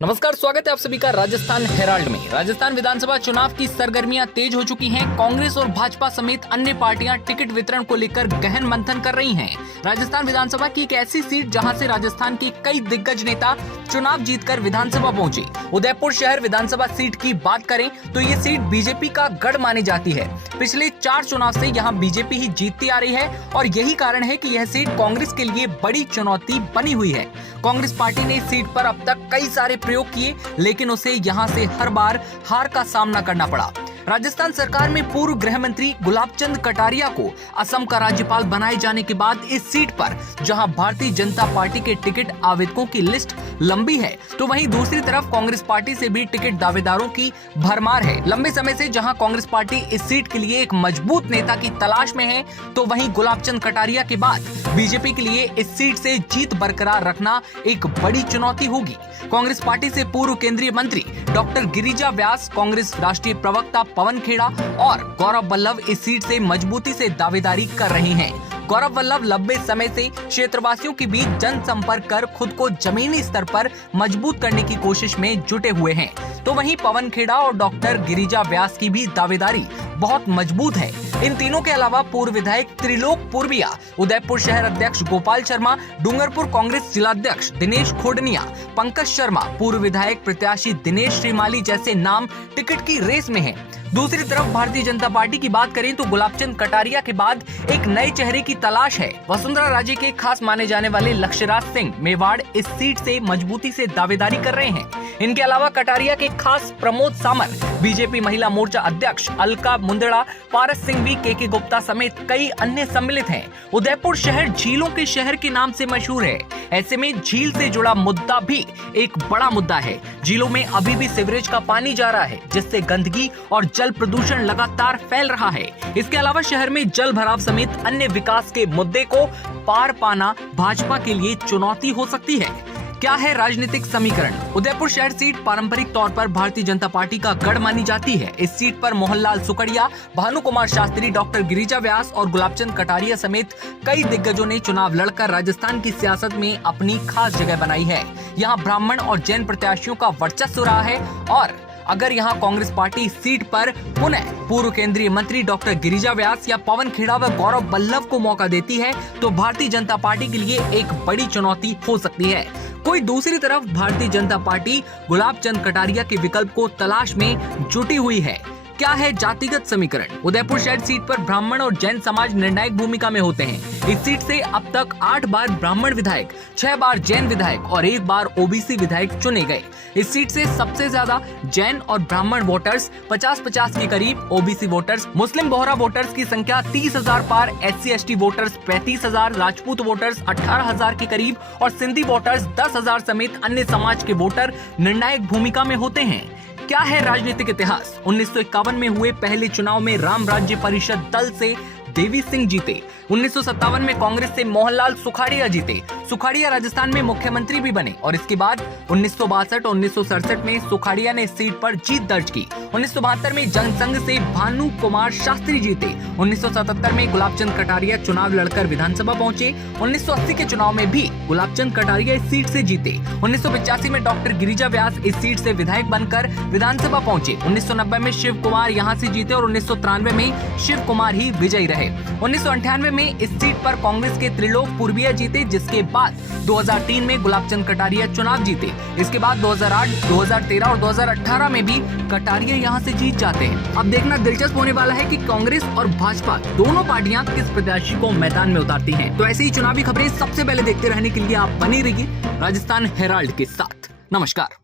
नमस्कार, स्वागत है आप सभी का राजस्थान हेराल्ड में। राजस्थान विधानसभा चुनाव की सरगर्मियां तेज हो चुकी हैं। कांग्रेस और भाजपा समेत अन्य पार्टियां टिकट वितरण को लेकर गहन मंथन कर रही हैं। राजस्थान विधानसभा की एक ऐसी सीट जहां से राजस्थान के कई दिग्गज नेता चुनाव जीतकर विधानसभा पहुंचे। उदयपुर शहर विधानसभा सीट की बात करें तो ये सीट बीजेपी का गढ़ मानी जाती है। पिछले 4 चुनाव से यहाँ बीजेपी ही जीतती आ रही है और यही कारण है कि यह सीट कांग्रेस के लिए बड़ी चुनौती बनी हुई है। कांग्रेस पार्टी ने इस सीट पर अब तक कई सारे प्रयोग किए, लेकिन उसे यहां से हर बार हार का सामना करना पड़ा। राजस्थान सरकार में पूर्व गृह मंत्री गुलाबचंद कटारिया को असम का राज्यपाल बनाए जाने के बाद इस सीट पर जहां भारतीय जनता पार्टी के टिकट आवेदकों की लिस्ट लंबी है, तो वहीं दूसरी तरफ कांग्रेस पार्टी से भी टिकट दावेदारों की भरमार है। लंबे समय से जहां कांग्रेस पार्टी इस सीट के लिए एक मजबूत नेता की तलाश में है, तो वहीं गुलाबचंद कटारिया के बाद बीजेपी के लिए इस सीट से जीत बरकरार रखना एक बड़ी चुनौती होगी। कांग्रेस पार्टी से पूर्व केंद्रीय मंत्री डॉक्टर गिरिजा व्यास, कांग्रेस राष्ट्रीय प्रवक्ता पवन खेड़ा और गौरव वल्लभ इस सीट से मजबूती से दावेदारी कर रहे हैं। गौरव वल्लभ लंबे समय से क्षेत्रवासियों के बीच जनसंपर्क कर खुद को जमीनी स्तर पर मजबूत करने की कोशिश में जुटे हुए हैं, तो वहीं पवन खेड़ा और डॉक्टर गिरिजा व्यास की भी दावेदारी बहुत मजबूत है। इन तीनों के अलावा पूर्व विधायक त्रिलोक पूर्विया, उदयपुर शहर अध्यक्ष गोपाल शर्मा, डूंगरपुर कांग्रेस जिलाध्यक्ष दिनेश खोडनिया, पंकज शर्मा, पूर्व विधायक प्रत्याशी दिनेश श्रीमाली जैसे नाम टिकट की रेस में हैं। दूसरी तरफ भारतीय जनता पार्टी की बात करें तो गुलाबचंद कटारिया के बाद एक नए चेहरे की तलाश है। वसुंधरा राजे के खास माने जाने वाले लक्ष्यराज सिंह मेवाड़ इस सीट से मजबूती से दावेदारी कर रहे हैं। इनके अलावा कटारिया के खास प्रमोद सामर, बीजेपी महिला मोर्चा अध्यक्ष अलका मुंदड़ा, पारस सिंह भी, के गुप्ता समेत कई अन्य सम्मिलित हैं। उदयपुर शहर झीलों के शहर के नाम से मशहूर है। ऐसे में झील से जुड़ा मुद्दा भी एक बड़ा मुद्दा है। झीलों में अभी भी सीवरेज का पानी जा रहा है, जिससे गंदगी और जल प्रदूषण लगातार फैल रहा है। इसके अलावा शहर में जल भराव समेत अन्य विकास के मुद्दे को पार पाना भाजपा के लिए चुनौती हो सकती है। क्या है राजनीतिक समीकरण? उदयपुर शहर सीट पारंपरिक तौर पर भारतीय जनता पार्टी का गढ़ मानी जाती है। इस सीट पर मोहनलाल सुखड़िया, भानु कुमार शास्त्री, डॉक्टर गिरिजा व्यास और गुलाबचंद कटारिया समेत कई दिग्गजों ने चुनाव लड़कर राजस्थान की सियासत में अपनी खास जगह बनाई है। यहाँ ब्राह्मण और जैन प्रत्याशियों का वर्चस्व रहा है और अगर यहाँ कांग्रेस पार्टी सीट पर पुनः पूर्व केंद्रीय मंत्री डॉक्टर गिरिजा व्यास या पवन खेड़ा व गौरव वल्लभ को मौका देती है, तो भारतीय जनता पार्टी के लिए एक बड़ी चुनौती हो सकती है। कोई दूसरी तरफ भारतीय जनता पार्टी गुलाबचंद कटारिया के विकल्प को तलाश में जुटी हुई है। क्या है जातिगत समीकरण? उदयपुर शहर सीट पर ब्राह्मण और जैन समाज निर्णायक भूमिका में होते हैं। इस सीट से अब तक 8 बार ब्राह्मण विधायक, 6 बार जैन विधायक और 1 बार ओबीसी विधायक चुने गए। इस सीट से सबसे ज्यादा जैन और ब्राह्मण वोटर्स 50-50 के करीब, ओबीसी वोटर्स, मुस्लिम बोहरा वोटर्स की संख्या 30,000 पार, SC/ST वोटर्स 35,000, राजपूत वोटर्स 18,000 के करीब और सिंधी वोटर्स 10,000 समेत अन्य समाज के वोटर निर्णायक भूमिका में होते हैं। क्या है राजनीतिक इतिहास? 1951 में हुए पहले चुनाव में राम राज्य परिषद दल से देवी सिंह जीते। 1957 में कांग्रेस से मोहनलाल सुखाड़िया जीते। सुखाड़िया राजस्थान में मुख्यमंत्री भी बने और इसके बाद 1962 और 1967 में सुखाड़िया ने इस सीट पर जीत दर्ज की। 1972 में जनसंघ से भानु कुमार शास्त्री जीते। 1977 में गुलाबचंद कटारिया चुनाव लड़कर विधानसभा पहुंचे। 1980 के चुनाव में भी गुलाबचंद कटारिया इस सीट से जीते। 1985 में डॉक्टर गिरिजा व्यास इस सीट से विधायक बनकर विधानसभा पहुंचे। 1990 में शिव कुमार यहाँ से जीते और 1993 में शिव कुमार ही विजयी रहे। 1998 में इस सीट पर कांग्रेस के त्रिलोक पूर्विया जीते, जिसके बाद 2003 में गुलाबचंद कटारिया चुनाव जीते। इसके बाद 2008, 2013 और 2018 में भी कटारिया यहां से जीत जाते हैं। अब देखना दिलचस्प होने वाला है कि कांग्रेस और भाजपा दोनों पार्टियां किस प्रत्याशी को मैदान में उतारती हैं। तो ऐसी ही चुनावी खबरें सबसे पहले देखते रहने के लिए आप बने रहिए राजस्थान हेराल्ड के साथ। नमस्कार।